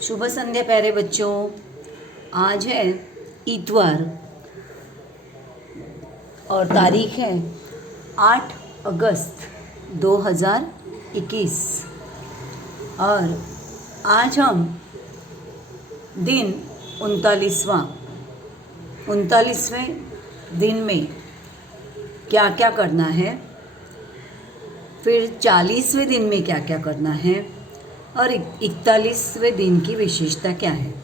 शुभ संध्या प्यारे बच्चों। आज है इतवार और तारीख है 8 अगस्त 2021 और आज हम दिन 39वें दिन में क्या क्या करना है, फिर 40वें दिन में क्या क्या करना है और 41वें दिन की विशेषता क्या है,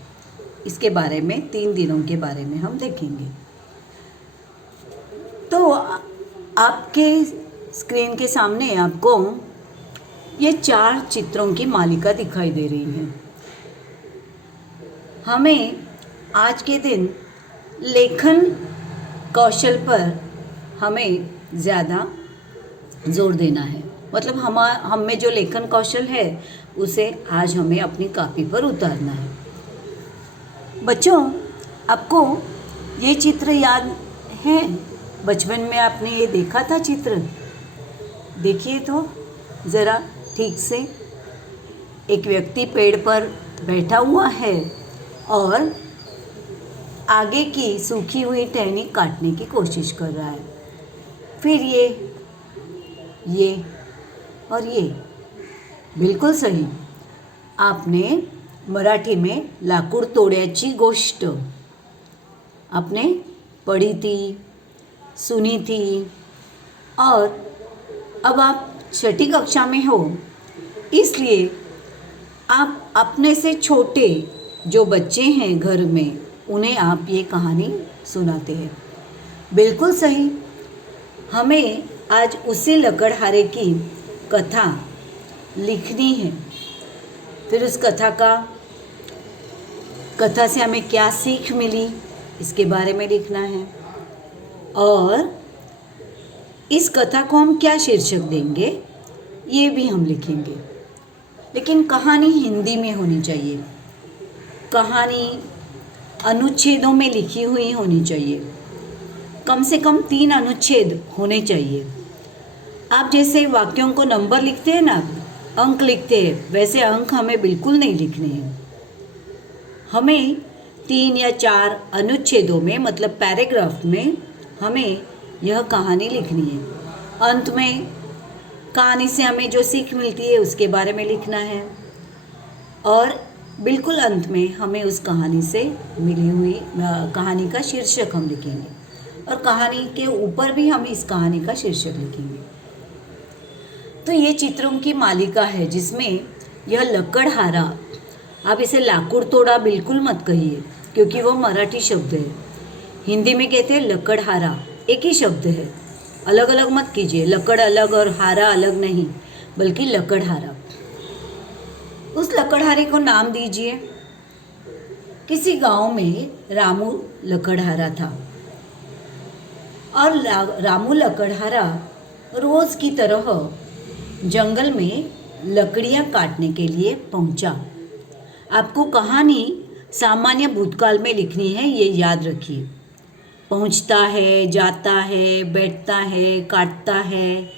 इसके बारे में 3 दिनों के बारे में हम देखेंगे। तो आपके स्क्रीन के सामने आपको ये 4 चित्रों की मालिका दिखाई दे रही है। हमें आज के दिन लेखन कौशल पर हमें ज़्यादा जोर देना है। मतलब हम में जो लेखन कौशल है उसे आज हमें अपनी कॉपी पर उतारना है। बच्चों, आपको ये चित्र याद है? बचपन में आपने ये देखा था चित्र? देखिए तो ज़रा ठीक से। एक व्यक्ति पेड़ पर बैठा हुआ है और आगे की सूखी हुई टहनी काटने की कोशिश कर रहा है। फिर ये और ये बिल्कुल सही। आपने मराठी में लाकूड तोड्याची गोष्ट आपने पढ़ी थी, सुनी थी और अब आप 6ठी कक्षा में हो, इसलिए आप अपने से छोटे जो बच्चे हैं घर में उन्हें आप ये कहानी सुनाते हैं। बिल्कुल सही। हमें आज उसी लकड़हारे की कथा लिखनी है। फिर उस कथा से हमें क्या सीख मिली इसके बारे में लिखना है और इस कथा को हम क्या शीर्षक देंगे ये भी हम लिखेंगे। लेकिन कहानी हिंदी में होनी चाहिए। कहानी अनुच्छेदों में लिखी हुई होनी चाहिए। कम से कम 3 अनुच्छेद होने चाहिए। आप जैसे वाक्यों को नंबर लिखते हैं ना, अंक लिखते हैं, वैसे अंक हमें बिल्कुल नहीं लिखने हैं। हमें 3 या 4 अनुच्छेदों में, मतलब पैराग्राफ में हमें यह कहानी लिखनी है। अंत में कहानी से हमें जो सीख मिलती है उसके बारे में लिखना है और बिल्कुल अंत में हमें उस कहानी से मिली हुई कहानी का शीर्षक हम लिखेंगे और कहानी के ऊपर भी हम इस कहानी का शीर्षक लिखेंगे। तो ये चित्रों की मालिका है जिसमें यह लकड़हारा, आप इसे लाकूड तोड़ा बिल्कुल मत कहिए क्योंकि वो मराठी शब्द है। हिंदी में कहते हैं लकड़हारा, एक ही शब्द है, अलग अलग मत कीजिए। लकड़ अलग और हारा अलग नहीं, बल्कि लकड़हारा। उस लकड़हारे को नाम दीजिए। किसी गांव में रामू लकड़हारा था और रामू लकड़हारा रोज की तरह जंगल में लकड़ियां काटने के लिए पहुंचा। आपको कहानी सामान्य भूतकाल में लिखनी है, ये याद रखिए। पहुंचता है, जाता है, बैठता है, काटता है,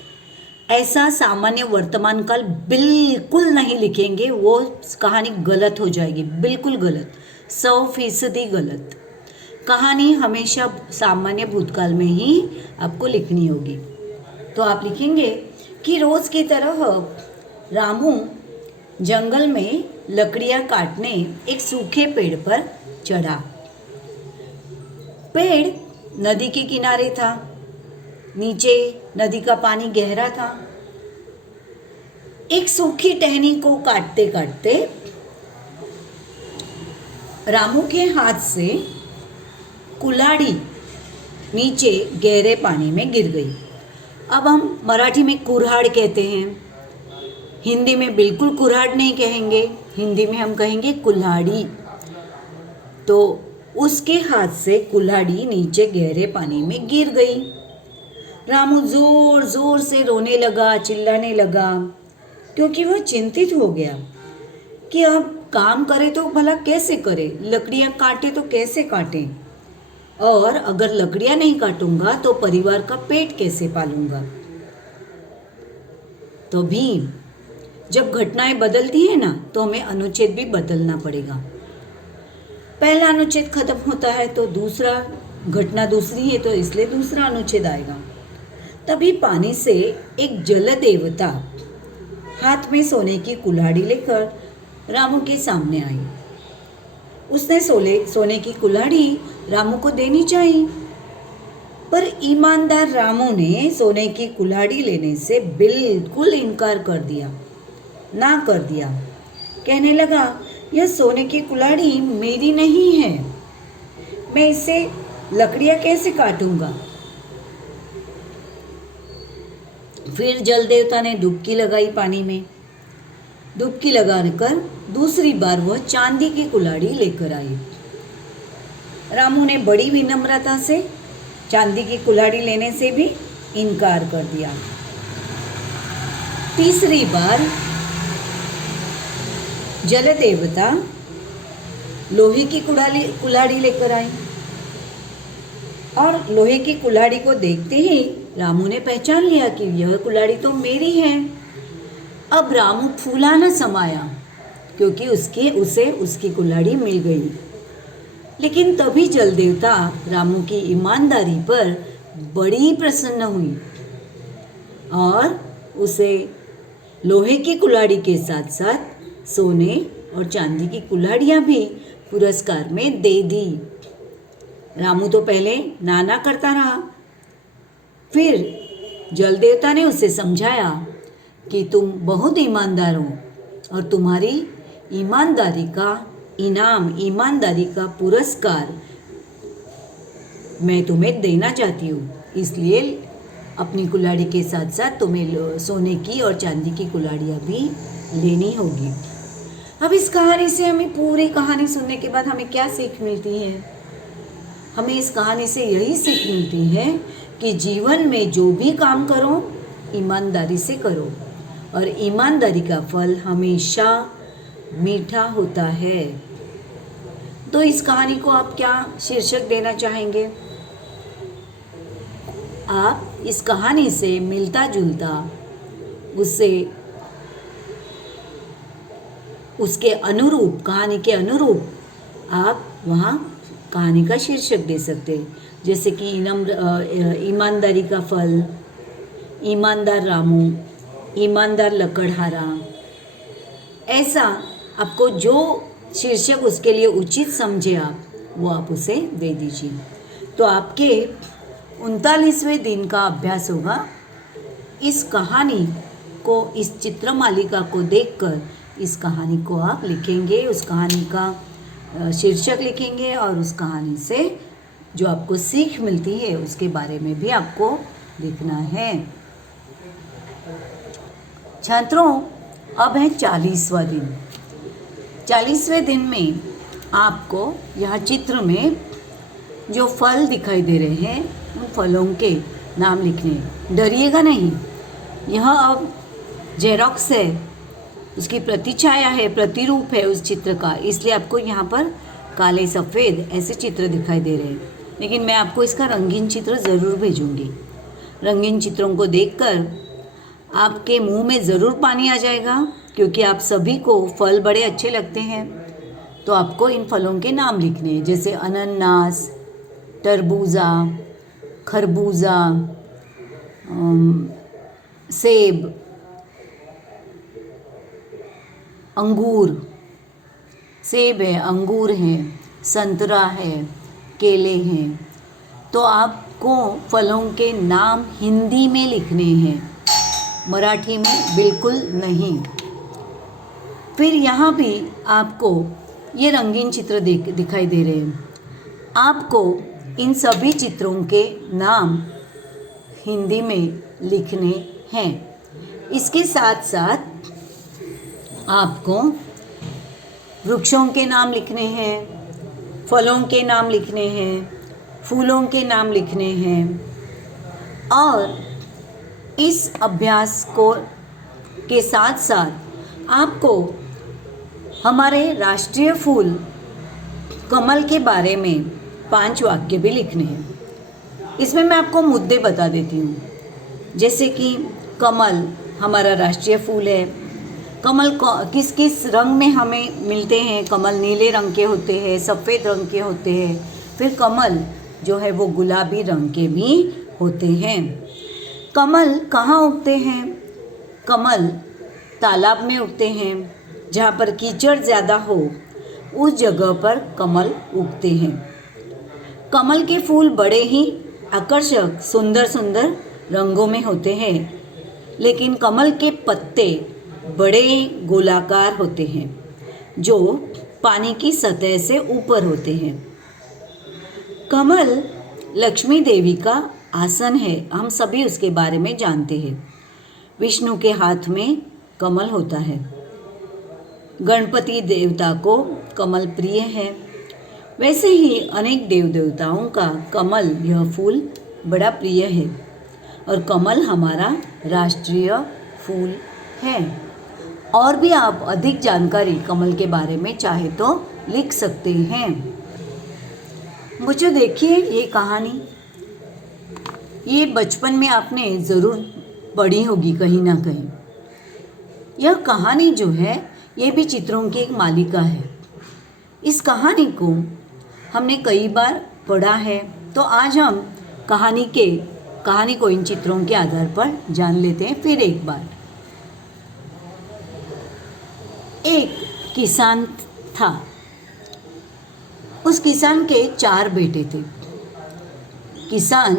ऐसा सामान्य वर्तमान काल बिल्कुल नहीं लिखेंगे। वो कहानी गलत हो जाएगी, बिल्कुल गलत, 100% गलत। कहानी हमेशा सामान्य भूतकाल में ही आपको लिखनी होगी। तो आप लिखेंगे कि रोज की तरह रामू जंगल में लकड़ियां काटने एक सूखे पेड़ पर चढ़ा। पेड़ नदी के किनारे था, नीचे नदी का पानी गहरा था। एक सूखी टहनी को काटते काटते रामू के हाथ से कुल्हाड़ी नीचे गहरे पानी में गिर गई। अब हम मराठी में कुऱ्हाड़ कहते हैं, हिंदी में बिल्कुल कुऱ्हाड़ नहीं कहेंगे, हिंदी में हम कहेंगे कुल्हाड़ी। तो उसके हाथ से कुल्हाड़ी नीचे गहरे पानी में गिर गई। रामू जोर जोर से रोने लगा, चिल्लाने लगा क्योंकि वह चिंतित हो गया कि अब काम करे तो भला कैसे करे, लकड़ियां काटे तो कैसे काटे, और अगर लकड़ियां नहीं काटूंगा तो परिवार का पेट कैसे पालूंगा। तो भी जब घटनाएं बदलती है ना तो हमें अनुच्छेद भी बदलना पड़ेगा। पहला अनुच्छेद खत्म होता है तो दूसरा घटना दूसरी है तो इसलिए दूसरा अनुच्छेद आएगा। तभी पानी से एक जल देवता हाथ में सोने की कुल्हाड़ी लेकर रामू के सामने आई। उसने सोने की कुल्हाड़ी रामू को देनी चाहिए, पर ईमानदार रामू ने सोने की कुल्हाड़ी लेने से बिल्कुल इनकार कर दिया, ना कर दिया। कहने लगा, यह सोने की कुल्हाड़ी मेरी नहीं है, मैं इससे लकड़ियां कैसे काटूंगा। फिर जल देवता ने डुबकी लगाई पानी में। डुबकी लगाकर दूसरी बार वह चांदी की कुल्हाड़ी लेकर आई। रामू ने बड़ी विनम्रता से चांदी की कुल्हाड़ी लेने से भी इनकार कर दिया। तीसरी बार जल देवता लोहे की कुल्हाड़ी लेकर आई और लोहे की कुल्हाड़ी को देखते ही रामू ने पहचान लिया कि यह कुल्हाड़ी तो मेरी है। अब रामू फूला न समाया क्योंकि उसे उसकी कुल्हाड़ी मिल गई। लेकिन तभी जल देवता रामू की ईमानदारी पर बड़ी प्रसन्न हुई और उसे लोहे की कुल्हाड़ी के साथ साथ सोने और चांदी की कुल्हाड़ियाँ भी पुरस्कार में दे दी। रामू तो पहले नाना करता रहा, फिर जल देवता ने उसे समझाया कि तुम बहुत ईमानदार हो और तुम्हारी ईमानदारी का इनाम, ईमानदारी का पुरस्कार मैं तुम्हें देना चाहती हूँ, इसलिए अपनी कुल्हाड़ी के साथ साथ तुम्हें सोने की और चांदी की कुल्हाड़ियाँ भी लेनी होगी। अब इस कहानी से हमें पूरी कहानी सुनने के बाद हमें क्या सीख मिलती है? हमें इस कहानी से यही सीख मिलती है कि जीवन में जो भी काम करो ईमानदारी से करो और ईमानदारी का फल हमेशा मीठा होता है। तो इस कहानी को आप क्या शीर्षक देना चाहेंगे? आप इस कहानी से मिलता जुलता उसके अनुरूप, कहानी के अनुरूप आप वहाँ कहानी का शीर्षक दे सकते हैं, जैसे कि ईमानदारी का फल, ईमानदार रामू, ईमानदार लकड़हारा। ऐसा आपको जो शीर्षक उसके लिए उचित समझे आप वो आप उसे दे दीजिए। तो आपके 39वें दिन का अभ्यास होगा। इस कहानी को, इस चित्र मालिका को देखकर इस कहानी को आप लिखेंगे, उस कहानी का शीर्षक लिखेंगे और उस कहानी से जो आपको सीख मिलती है उसके बारे में भी आपको लिखना है। छात्रों, अब है 40वां दिन। 40वें दिन में आपको यहाँ चित्र में जो फल दिखाई दे रहे हैं उन फलों के नाम लिखने हैं। डरिएगा नहीं, यह अब जेरॉक्स है, उसकी प्रतिछाया है, प्रतिरूप है उस चित्र का, इसलिए आपको यहाँ पर काले सफ़ेद ऐसे चित्र दिखाई दे रहे हैं। लेकिन मैं आपको इसका रंगीन चित्र ज़रूर भेजूँगी। रंगीन चित्रों को देखकर आपके मुंह में ज़रूर पानी आ जाएगा क्योंकि आप सभी को फल बड़े अच्छे लगते हैं। तो आपको इन फलों के नाम लिखने हैं, जैसे अनन्नास, तरबूजा, खरबूजा, सेब, अंगूर, सेब है, अंगूर हैं, संतरा है, केले हैं। तो आपको फलों के नाम हिंदी में लिखने हैं, मराठी में बिल्कुल नहीं। फिर यहाँ भी आपको ये रंगीन चित्र दिखाई दे रहे हैं। आपको इन सभी चित्रों के नाम हिंदी में लिखने हैं। इसके साथ साथ आपको वृक्षों के नाम लिखने हैं, फलों के नाम लिखने हैं, फूलों के नाम लिखने हैं और इस अभ्यास के साथ साथ आपको हमारे राष्ट्रीय फूल कमल के बारे में 5 वाक्य भी लिखने हैं। इसमें मैं आपको मुद्दे बता देती हूँ, जैसे कि कमल हमारा राष्ट्रीय फूल है, कमल किस किस रंग में हमें मिलते हैं। कमल नीले रंग के होते हैं, सफ़ेद रंग के होते हैं, फिर कमल जो है वो गुलाबी रंग के भी होते हैं। कमल कहाँ उगते हैं? कमल तालाब में उगते हैं। जहाँ पर कीचड़ ज़्यादा हो उस जगह पर कमल उगते हैं। कमल के फूल बड़े ही आकर्षक सुंदर सुंदर रंगों में होते हैं, लेकिन कमल के पत्ते बड़े गोलाकार होते हैं जो पानी की सतह से ऊपर होते हैं। कमल लक्ष्मी देवी का आसन है, हम सभी उसके बारे में जानते हैं। विष्णु के हाथ में कमल होता है। गणपति देवता को कमल प्रिय है। वैसे ही अनेक देव देवताओं का कमल यह फूल बड़ा प्रिय है और कमल हमारा राष्ट्रीय फूल है। और भी आप अधिक जानकारी कमल के बारे में चाहे तो लिख सकते हैं। मुझे देखिए ये कहानी, ये बचपन में आपने ज़रूर पढ़ी होगी कहीं ना कहीं। यह कहानी जो है ये भी चित्रों की एक मालिका है। इस कहानी को हमने कई बार पढ़ा है, तो आज हम कहानी को इन चित्रों के आधार पर जान लेते हैं फिर एक बार। एक किसान था। उस किसान के 4 बेटे थे। किसान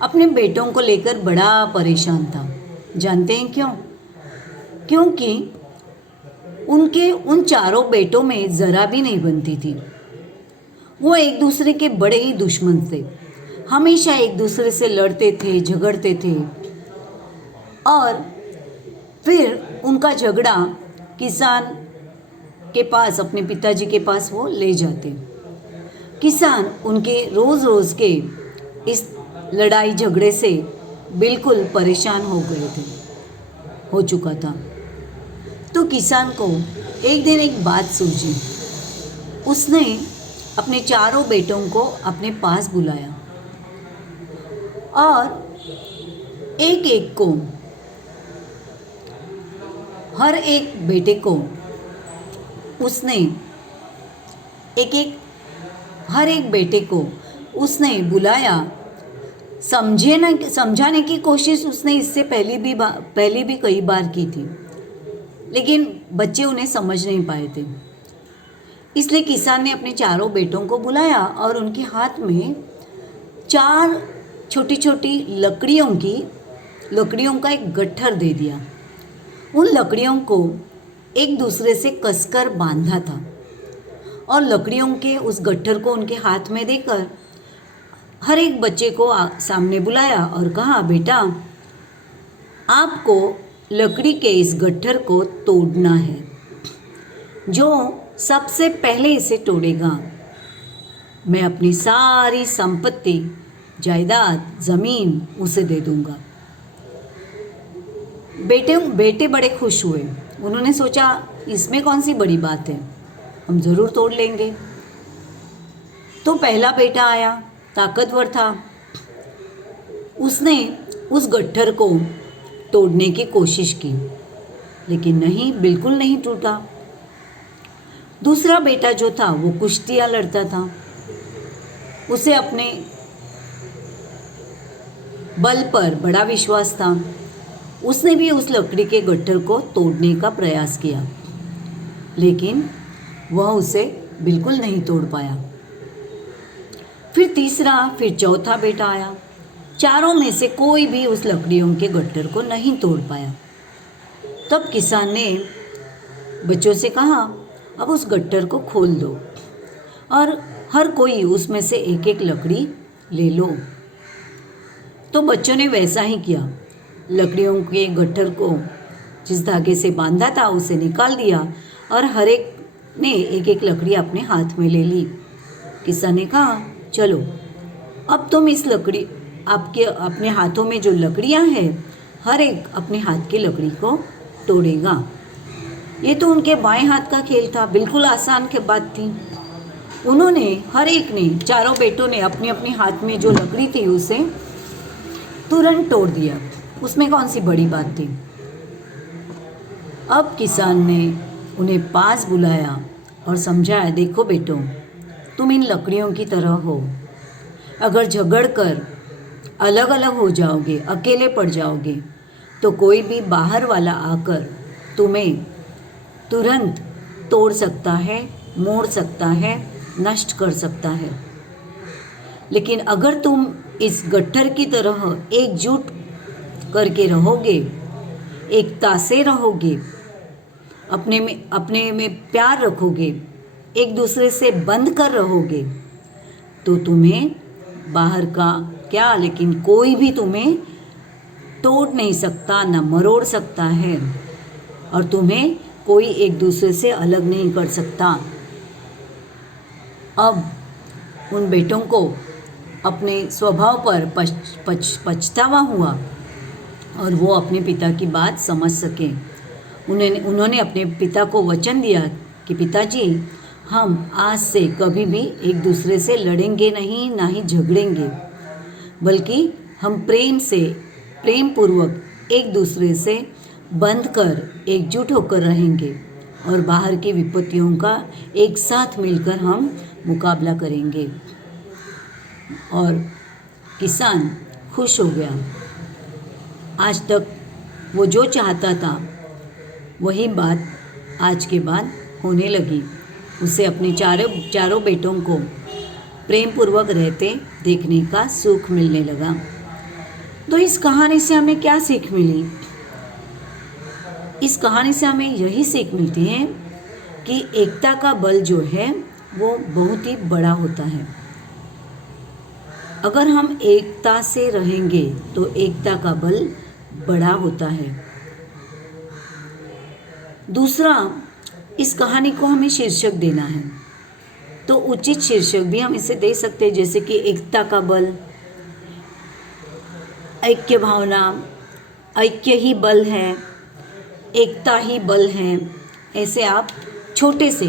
अपने बेटों को लेकर बड़ा परेशान था। जानते हैं क्यों? क्योंकि उनके उन 4 बेटों में ज़रा भी नहीं बनती थी। वो एक दूसरे के बड़े ही दुश्मन थे। हमेशा एक दूसरे से लड़ते थे, झगड़ते थे और फिर उनका झगड़ा किसान के पास, अपने पिताजी के पास वो ले जाते। किसान उनके रोज़ के इस लड़ाई झगड़े से बिल्कुल परेशान हो चुका था। तो किसान को एक दिन एक बात सूझी। उसने अपने 4 बेटों को अपने पास बुलाया और एक एक को, हर एक बेटे को उसने हर एक बेटे को उसने बुलाया। समझाने की कोशिश उसने इससे पहले भी कई बार की थी, लेकिन बच्चे उन्हें समझ नहीं पाए थे। इसलिए किसान ने अपने 4 बेटों को बुलाया और उनके हाथ में 4 छोटी छोटी लकड़ियों का एक गट्ठर दे दिया। उन लकड़ियों को एक दूसरे से कसकर बांधा था और लकड़ियों के उस गट्ठर को उनके हाथ में देकर हर एक बच्चे को सामने बुलाया और कहा, बेटा आपको लकड़ी के इस गट्ठर को तोड़ना है। जो सबसे पहले इसे तोड़ेगा मैं अपनी सारी संपत्ति, जायदाद, ज़मीन उसे दे दूंगा। बेटे बड़े खुश हुए। उन्होंने सोचा इसमें कौन सी बड़ी बात है, हम ज़रूर तोड़ लेंगे। तो पहला बेटा आया, ताकतवर था। उसने उस गट्ठर को तोड़ने की कोशिश की, लेकिन नहीं, बिल्कुल नहीं टूटा। दूसरा बेटा जो था वो कुश्तियाँ लड़ता था। उसे अपने बल पर बड़ा विश्वास था। उसने भी उस लकड़ी के गट्ठर को तोड़ने का प्रयास किया, लेकिन वह उसे बिल्कुल नहीं तोड़ पाया। फिर तीसरा, फिर चौथा बेटा आया। चारों में से कोई भी उस लकड़ियों के गट्ठर को नहीं तोड़ पाया। तब किसान ने बच्चों से कहा, अब उस गट्ठर को खोल दो और हर कोई उसमें से एक एक लकड़ी ले लो। तो बच्चों ने वैसा ही किया। लकड़ियों के गट्ठर को जिस धागे से बांधा था उसे निकाल दिया और हर एक ने एक एक लकड़ी अपने हाथ में ले ली। किसान ने कहा, चलो अब तुम इस लकड़ी अपने हाथों में जो लकड़ियां हैं, हर एक अपने हाथ की लकड़ी को तोड़ेगा। ये तो उनके बाएं हाथ का खेल था, बिल्कुल आसान की बात थी। उन्होंने हर एक ने, चारों बेटों ने अपने अपने हाथ में जो लकड़ी थी उसे तुरंत तोड़ दिया। उसमें कौन सी बड़ी बात थी। अब किसान ने उन्हें पास बुलाया और समझाया, देखो बेटों, तुम इन लकड़ियों की तरह हो। अगर झगड़कर अलग अलग हो जाओगे, अकेले पड़ जाओगे, तो कोई भी बाहर वाला आकर तुम्हें तुरंत तोड़ सकता है, मोड़ सकता है, नष्ट कर सकता है। लेकिन अगर तुम इस गट्ठर की तरह एकजुट करके रहोगे, एकता से रहोगे, अपने में प्यार रखोगे, एक दूसरे से बंध कर रहोगे, तो तुम्हें बाहर का क्या, लेकिन कोई भी तुम्हें तोड़ नहीं सकता, ना मरोड़ सकता है, और तुम्हें कोई एक दूसरे से अलग नहीं कर सकता। अब उन बेटों को अपने स्वभाव पर पछतावा हुआ और वो अपने पिता की बात समझ सके। उन्होंने अपने पिता को वचन दिया कि पिताजी, हम आज से कभी भी एक दूसरे से लड़ेंगे नहीं, ना ही झगड़ेंगे, बल्कि हम प्रेम पूर्वक एक दूसरे से बंध कर एकजुट होकर रहेंगे और बाहर की विपत्तियों का एक साथ मिलकर हम मुकाबला करेंगे। और किसान खुश हो गया। आज तक वो जो चाहता था वही बात आज के बाद होने लगी। उसे अपने चारों बेटों को प्रेम पूर्वक रहते देखने का सुख मिलने लगा। तो इस कहानी से हमें क्या सीख मिली? इस कहानी से हमें यही सीख मिलती है कि एकता का बल जो है वो बहुत ही बड़ा होता है। अगर हम एकता से रहेंगे तो एकता का बल बड़ा होता है। दूसरा, इस कहानी को हमें शीर्षक देना है, तो उचित शीर्षक भी हम इसे दे सकते हैं, जैसे कि एकता का बल, ऐक्य भावना, ऐक्य ही बल है, एकता ही बल है। ऐसे आप छोटे से,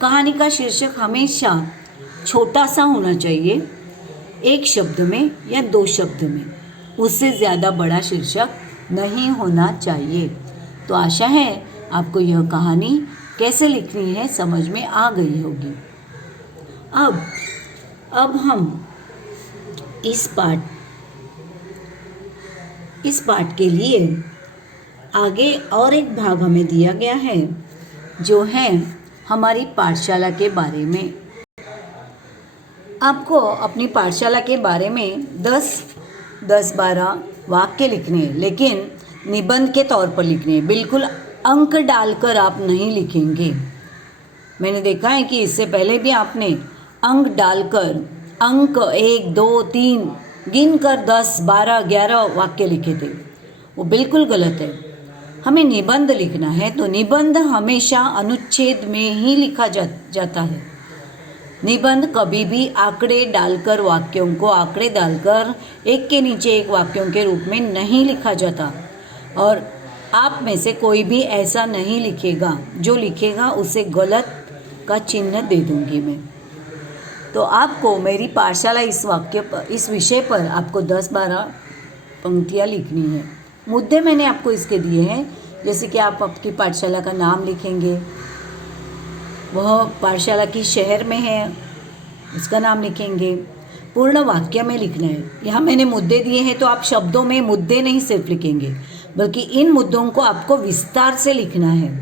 कहानी का शीर्षक हमेशा छोटा सा होना चाहिए, एक शब्द में या दो शब्द में, उससे ज़्यादा बड़ा शीर्षक नहीं होना चाहिए। तो आशा है आपको यह कहानी कैसे लिखनी है समझ में आ गई होगी। अब हम इस पाठ के लिए आगे और एक भाग हमें दिया गया है, जो है हमारी पाठशाला के बारे में। आपको अपनी पाठशाला के बारे में 10-12 वाक्य लिखने हैं, लेकिन निबंध के तौर पर लिखने हैं। बिल्कुल अंक डालकर आप नहीं लिखेंगे। मैंने देखा है कि इससे पहले भी आपने अंक डालकर अंक 1, 2, 3 गिनकर 10, 12, 11 वाक्य लिखे थे। वो बिल्कुल गलत है। हमें निबंध लिखना है, तो निबंध हमेशा अनुच्छेद में ही लिखा जाता है। निबंध कभी भी आंकड़े डालकर, वाक्यों को आंकड़े डालकर एक के नीचे एक वाक्यों के रूप में नहीं लिखा जाता। और आप में से कोई भी ऐसा नहीं लिखेगा। जो लिखेगा उसे गलत का चिन्ह दे दूंगी मैं। तो आपको मेरी पाठशाला इस विषय पर आपको 10-12 पंक्तियाँ लिखनी है। मुद्दे मैंने आपको इसके दिए हैं, जैसे कि आप आपकी पाठशाला का नाम लिखेंगे, वह पाठशाला की शहर में है उसका नाम लिखेंगे, पूर्ण वाक्य में लिखना है। यहाँ मैंने मुद्दे दिए हैं, तो आप शब्दों में मुद्दे नहीं सिर्फ लिखेंगे, बल्कि इन मुद्दों को आपको विस्तार से लिखना है।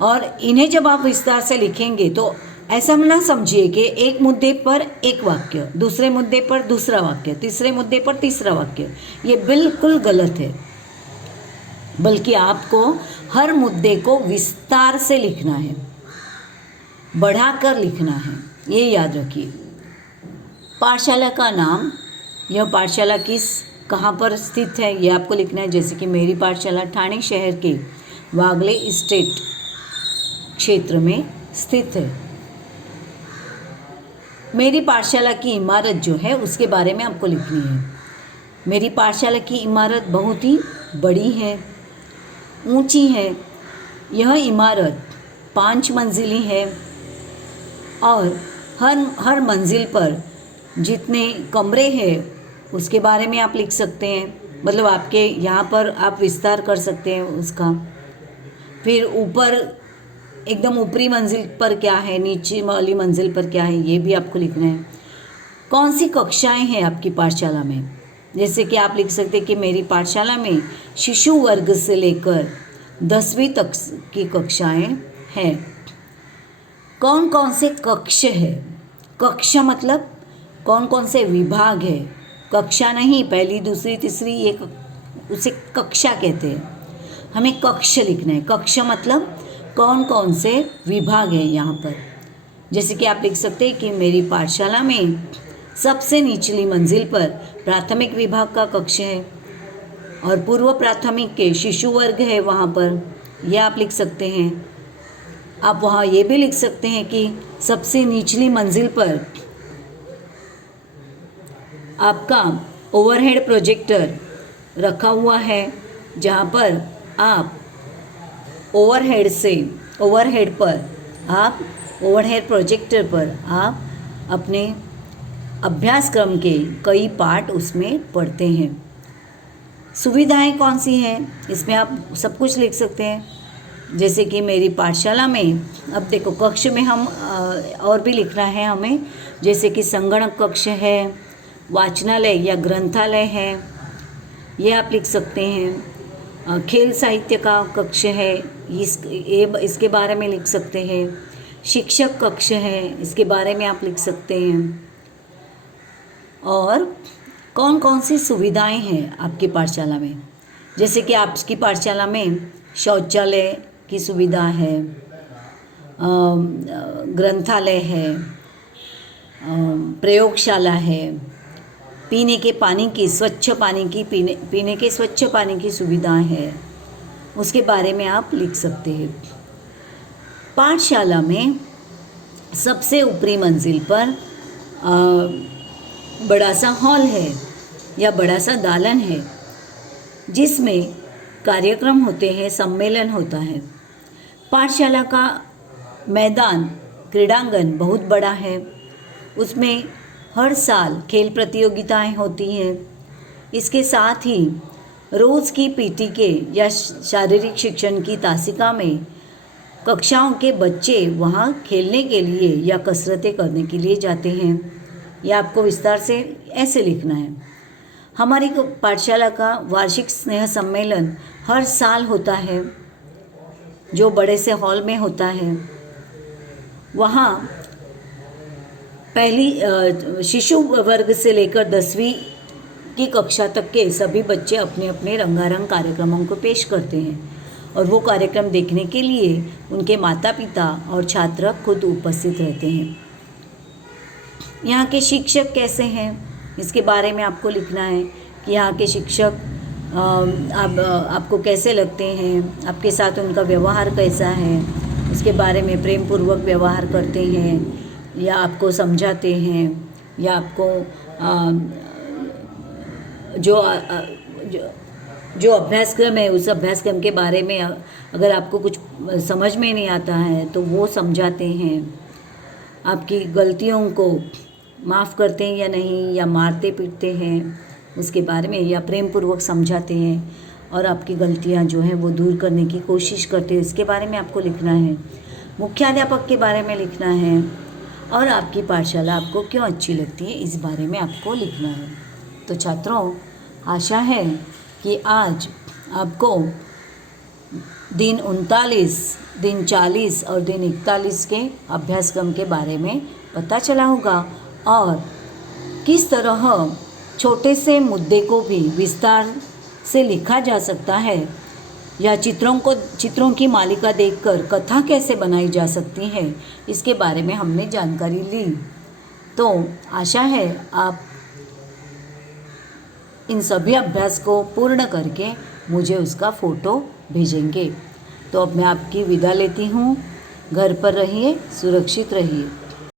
और इन्हें जब आप विस्तार से लिखेंगे तो ऐसा ना समझिए कि एक मुद्दे पर एक वाक्य, दूसरे मुद्दे पर दूसरा वाक्य, तीसरे मुद्दे पर तीसरा वाक्य। ये बिल्कुल गलत है। बल्कि आपको हर मुद्दे को विस्तार से लिखना है, बढ़ाकर लिखना है, ये याद रखिए। पाठशाला का नाम, यह पाठशाला कहाँ पर स्थित है ये आपको लिखना है। जैसे कि मेरी पाठशाला ठाणे शहर के वागले इस्टेट क्षेत्र में स्थित है। मेरी पाठशाला की इमारत जो है उसके बारे में आपको लिखनी है। मेरी पाठशाला की इमारत बहुत ही बड़ी है, ऊंची है। यह इमारत 5 मंजिली है और हर मंजिल पर जितने कमरे हैं उसके बारे में आप लिख सकते हैं। मतलब आपके यहाँ पर आप विस्तार कर सकते हैं उसका। फिर ऊपर एकदम ऊपरी मंजिल पर क्या है, नीचे वाली मंजिल पर क्या है, ये भी आपको लिखना है। कौन सी कक्षाएं हैं आपकी पाठशाला में, जैसे कि आप लिख सकते हैं कि मेरी पाठशाला में शिशु वर्ग से लेकर 10वीं तक की कक्षाएं हैं। कौन कौन से कक्ष है, कक्षा मतलब कौन कौन से विभाग है, कक्षा नहीं, पहली दूसरी तीसरी ये उसे कक्षा कहते हैं। हमें कक्ष लिखना है। कक्षा मतलब कौन कौन से विभाग हैं यहाँ पर। जैसे कि आप लिख सकते हैं कि मेरी पाठशाला में सबसे निचली मंजिल पर प्राथमिक विभाग का कक्ष है और पूर्व प्राथमिक के शिशु वर्ग है वहाँ पर, यह आप लिख सकते हैं। आप वहाँ ये भी लिख सकते हैं कि सबसे निचली मंजिल पर आपका ओवरहेड प्रोजेक्टर रखा हुआ है, जहाँ पर आप ओवरहेड प्रोजेक्टर पर आप अपने अभ्यासक्रम के कई पाठ उसमें पढ़ते हैं। सुविधाएं कौन सी हैं, इसमें आप सब कुछ लिख सकते हैं। जैसे कि मेरी पाठशाला में, अब देखो कक्ष में हम और भी लिखना है हमें, जैसे कि संगणक कक्ष है, वाचनालय या ग्रंथालय है, ये आप लिख सकते हैं। खेल साहित्य का कक्ष है, इसके बारे में लिख सकते हैं। शिक्षक कक्ष है, इसके बारे में आप लिख सकते हैं। और कौन कौन सी सुविधाएं हैं आपकी पाठशाला में, जैसे कि आपकी पाठशाला में शौचालय की सुविधा है, ग्रंथालय है, प्रयोगशाला है, पीने के स्वच्छ पानी की सुविधाएं है, उसके बारे में आप लिख सकते हैं। पाठशाला में सबसे ऊपरी मंजिल पर बड़ा सा हॉल है या बड़ा सा दालन है, जिसमें कार्यक्रम होते हैं, सम्मेलन होता है। पाठशाला का मैदान, क्रीड़ांगन बहुत बड़ा है, उसमें हर साल खेल प्रतियोगिताएं होती हैं। इसके साथ ही रोज़ की पीटी के या शारीरिक शिक्षण की तासिका में कक्षाओं के बच्चे वहाँ खेलने के लिए या कसरतें करने के लिए जाते हैं। यह आपको विस्तार से ऐसे लिखना है। हमारी पाठशाला का वार्षिक स्नेह सम्मेलन हर साल होता है, जो बड़े से हॉल में होता है। वहाँ पहली शिशु वर्ग से लेकर 10वीं की कक्षा तक के सभी बच्चे अपने अपने रंगारंग कार्यक्रमों को पेश करते हैं और वो कार्यक्रम देखने के लिए उनके माता पिता और छात्र खुद उपस्थित रहते हैं। यहाँ के शिक्षक कैसे हैं, इसके बारे में आपको लिखना है कि यहाँ के शिक्षक आपको कैसे लगते हैं, आपके साथ उनका व्यवहार कैसा है, उसके बारे में प्रेम पूर्वक व्यवहार करते हैं या आपको समझाते हैं या आपको जो अभ्यासक्रम है उस अभ्यासक्रम के बारे में अगर आपको कुछ समझ में नहीं आता है तो वो समझाते हैं। आपकी गलतियों को माफ़ करते हैं या नहीं, या मारते पीटते हैं उसके बारे में, या प्रेम पूर्वक समझाते हैं और आपकी गलतियां जो हैं वो दूर करने की कोशिश करते हैं, इसके बारे में आपको लिखना है। मुख्याध्यापक के बारे में लिखना है और आपकी पाठशाला आपको क्यों अच्छी लगती है इस बारे में आपको लिखना है। तो छात्रों, आशा है कि आज आपको दिन 39, दिन 40 और दिन 41 के अभ्यासक्रम के बारे में पता चला होगा और किस तरह छोटे से मुद्दे को भी विस्तार से लिखा जा सकता है, या चित्रों की मालिका देखकर कथा कैसे बनाई जा सकती है, इसके बारे में हमने जानकारी ली। तो आशा है आप इन सभी अभ्यास को पूर्ण करके मुझे उसका फ़ोटो भेजेंगे। तो अब मैं आपकी विदा लेती हूँ। घर पर रहिए, सुरक्षित रहिए।